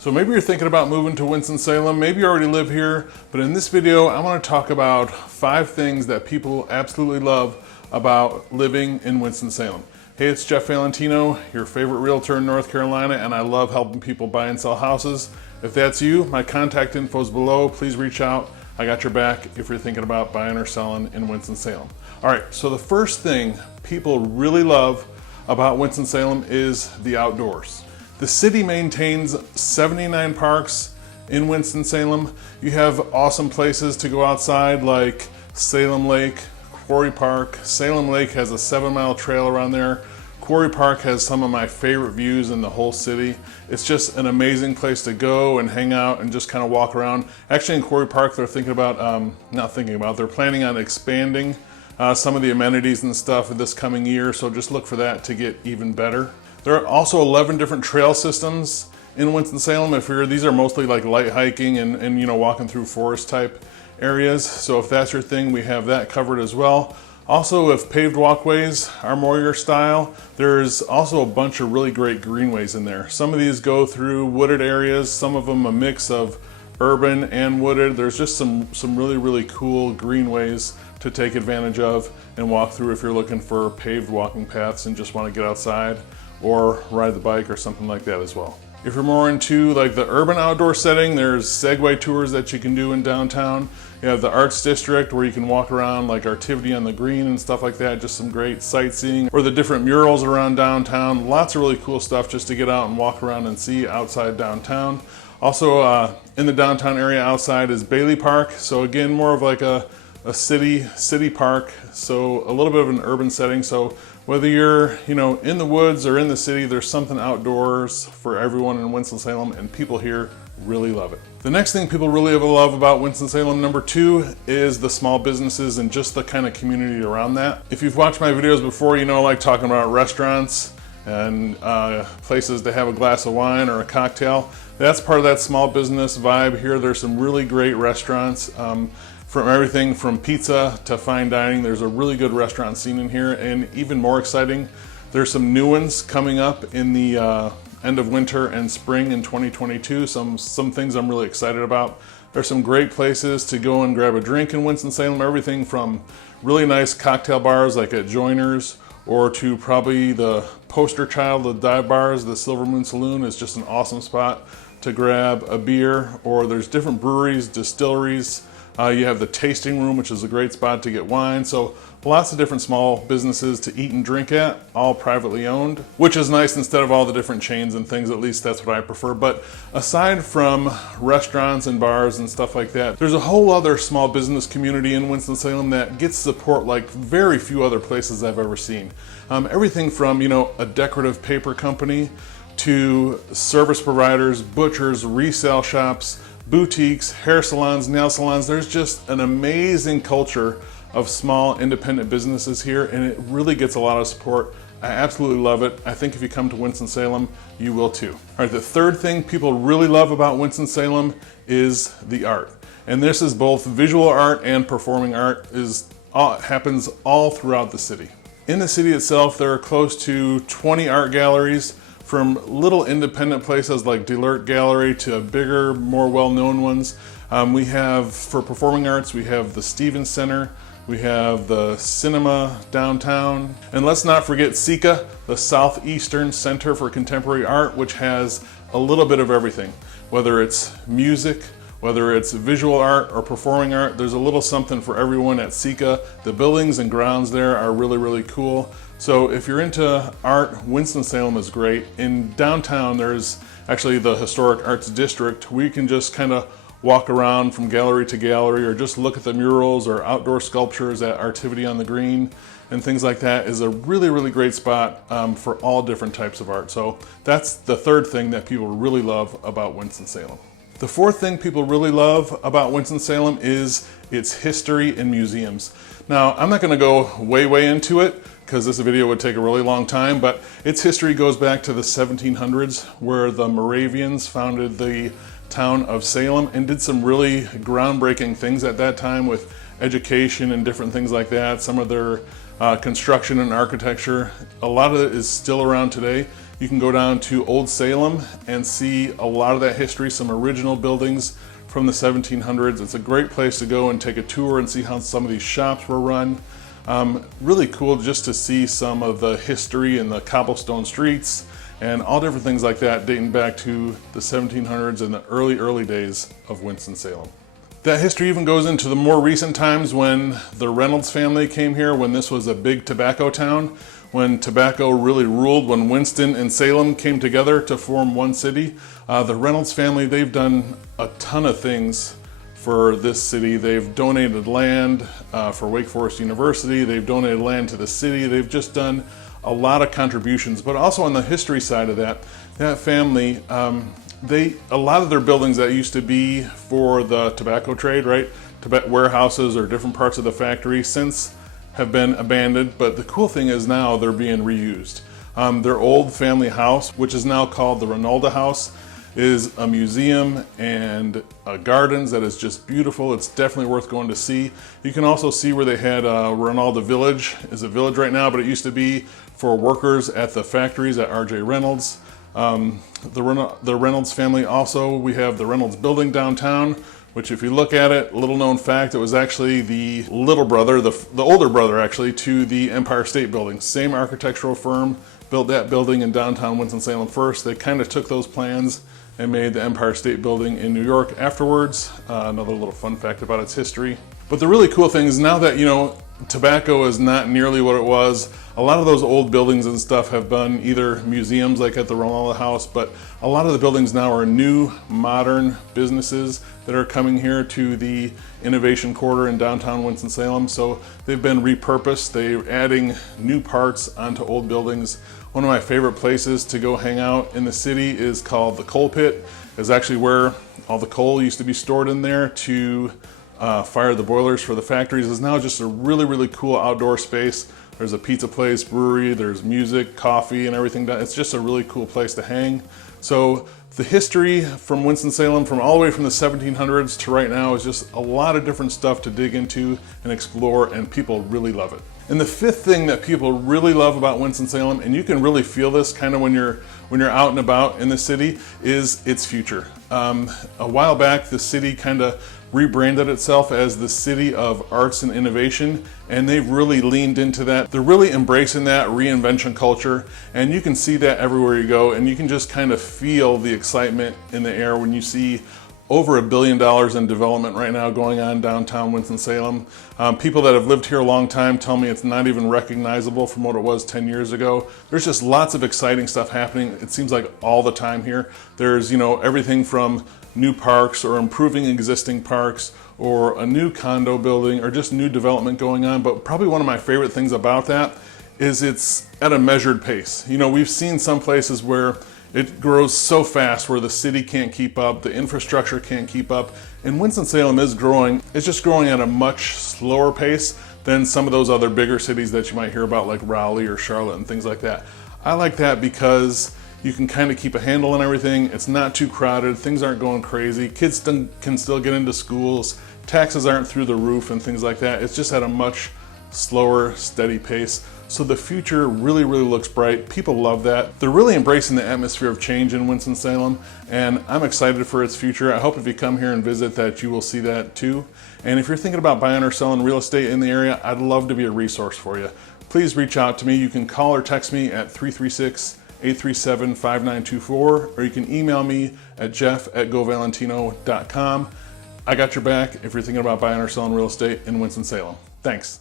So maybe you're thinking about moving to Winston-Salem, maybe you already live here, but in this video I want to talk about 5 things that people absolutely love about living in Winston-Salem. Hey, it's Jeff Valentino, your favorite realtor in North Carolina, and I love helping people buy and sell houses. If that's you, my contact info is below. Please reach out. I got your back if you're thinking about buying or selling in Winston-Salem. All right, so the first thing people really love about Winston-Salem is the outdoors. The city maintains 79 parks in Winston-Salem. You have awesome places to go outside like Salem Lake, Quarry Park. Salem Lake has a 7-mile trail around there. Quarry Park has some of my favorite views in the whole city. It's just an amazing place to go and hang out and just kind of walk around. Actually in Quarry Park they're they're planning on expanding some of the amenities and stuff this coming year, so just look for that to get even better. There are also 11 different trail systems in Winston-Salem. These are mostly like light hiking and you know, walking through forest type areas. So if that's your thing, we have that covered as well. Also, if paved walkways are more your style, there's also a bunch of really great greenways in there. Some of these go through wooded areas, some of them a mix of urban and wooded. There's just some really cool greenways to take advantage of and walk through if you're looking for paved walking paths and just want to get outside or ride the bike or something like that as well. If you're more into like the urban outdoor setting, there's Segway tours that you can do in downtown. You have the Arts District where you can walk around like Artivity on the Green and stuff like that, just some great sightseeing. Or the different murals around downtown, lots of really cool stuff just to get out and walk around and see outside downtown. Also in the downtown area outside is Bailey Park, so again more of like a city park, so a little bit of an urban setting. So whether you're, you know, in the woods or in the city, there's something outdoors for everyone in Winston-Salem, and people here really love it. The next thing people really love about Winston-Salem, number 2, is the small businesses and just the kind of community around that. If you've watched my videos before, you know I like talking about restaurants and places to have a glass of wine or a cocktail. That's part of that small business vibe here. There's some really great restaurants. From everything from pizza to fine dining. There's a really good restaurant scene in here, and even more exciting, there's some new ones coming up in the end of winter and spring in 2022. Some things I'm really excited about. There's some great places to go and grab a drink in Winston-Salem, everything from really nice cocktail bars like at Joiner's, or to probably the poster child of dive bars. The Silver Moon Saloon is just an awesome spot to grab a beer, or there's different breweries, distilleries. You have the tasting room, which is a great spot to get wine. So lots of different small businesses to eat and drink at, all privately owned, which is nice instead of all the different chains and things. At least that's what I prefer. But aside from restaurants and bars and stuff like that, there's a whole other small business community in Winston-Salem that gets support like very few other places I've ever seen. Everything from, you know, a decorative paper company to service providers, butchers, resale shops, boutiques, hair salons, nail salons. There's just an amazing culture of small independent businesses here, and it really gets a lot of support. I absolutely love it. I think if you come to Winston-Salem, you will too. All right, the third thing people really love about Winston-Salem is the art. And this is both visual art and performing art. Happens all throughout the city. In the city itself, there are close to 20 art galleries, from little independent places like Delert Gallery to bigger, more well-known ones. We have, for performing arts, we have the Stevens Center, we have the cinema downtown, and let's not forget SECA, the Southeastern Center for Contemporary Art, which has a little bit of everything. Whether it's music, whether it's visual art or performing art, there's a little something for everyone at SECA. The buildings and grounds there are really cool. So if you're into art, Winston-Salem is great. In downtown, there's actually the Historic Arts District where you can just kind of walk around from gallery to gallery or just look at the murals or outdoor sculptures at Artivity on the Green and things like that. Is a really great spot for all different types of art. So that's the third thing that people really love about Winston-Salem. The fourth thing people really love about Winston-Salem is its history and museums. Now, I'm not going to go way into it because this video would take a really long time, but its history goes back to the 1700s where the Moravians founded the town of Salem and did some really groundbreaking things at that time with education and different things like that. Some of their construction and architecture, a lot of it is still around today. You can go down to Old Salem and see a lot of that history, some original buildings from the 1700s. It's a great place to go and take a tour and see how some of these shops were run. Really cool just to see some of the history and the cobblestone streets and all different things like that dating back to the 1700s and the early days of Winston-Salem. That history even goes into the more recent times when the Reynolds family came here, when this was a big tobacco town, when tobacco really ruled, when Winston and Salem came together to form one city. The Reynolds family, they've done a ton of things for this city. They've donated land for Wake Forest University. They've donated land to the city. They've just done a lot of contributions. But also on the history side of that family, a lot of their buildings that used to be for the tobacco trade, right? Warehouses or different parts of the factory since have been abandoned. But the cool thing is now they're being reused. Their old family house, which is now called the Ronaldo House, is a museum and gardens that is just beautiful. It's definitely worth going to see. You can also see where they had Ronaldo Village, is a village right now, but it used to be for workers at the factories at R.J. Reynolds. The Reynolds family also, we have the Reynolds building downtown, which if you look at it, little known fact, it was actually the little brother, the older brother actually, to the Empire State Building. Same architectural firm built that building in downtown Winston-Salem first. They kind of took those plans and made the Empire State Building in New York afterwards. Another little fun fact about its history. But the really cool thing is now that, you know, tobacco is not nearly what it was, a lot of those old buildings and stuff have been either museums like at the Ronaldo House, but a lot of the buildings now are new, modern businesses that are coming here to the Innovation Quarter in downtown Winston-Salem. So they've been repurposed. They're adding new parts onto old buildings. One of my favorite places to go hang out in the city is called the Coal Pit. It's actually where all the coal used to be stored in there to fire the boilers for the factories. It's now just a really cool outdoor space. There's a pizza place, brewery, there's music, coffee, and everything. It's just a really cool place to hang. So the history from Winston-Salem, from all the way from the 1700s to right now, is just a lot of different stuff to dig into and explore, and people really love it. And the fifth thing that people really love about Winston-Salem, and you can really feel this kind of when you're out and about in the city, is its future. A while back, the city kind of rebranded itself as the City of Arts and Innovation, and they've really leaned into that. They're really embracing that reinvention culture, and you can see that everywhere you go, and you can just kind of feel the excitement in the air when you see over $1 billion in development right now going on downtown Winston-Salem. People that have lived here a long time tell me it's not even recognizable from what it was 10 years ago. There's just lots of exciting stuff happening. It seems like all the time here. There's, you know, everything from new parks or improving existing parks or a new condo building or just new development going on. But probably one of my favorite things about that is it's at a measured pace. You know, we've seen some places where it grows so fast where the city can't keep up, the infrastructure can't keep up, and Winston-Salem is growing. It's just growing at a much slower pace than some of those other bigger cities that you might hear about, like Raleigh or Charlotte and things like that. I like that because you can kind of keep a handle on everything. It's not too crowded, things aren't going crazy, kids can still get into schools, taxes aren't through the roof and things like that. It's just at a much slower, steady pace. So the future really looks bright. People love that. They're really embracing the atmosphere of change in Winston-Salem, and I'm excited for its future. I hope if you come here and visit that you will see that too. And if you're thinking about buying or selling real estate in the area, I'd love to be a resource for you. Please reach out to me. You can call or text me at 336-837-5924, or you can email me at jeff@govalentino.com. I got your back if you're thinking about buying or selling real estate in Winston-Salem. Thanks.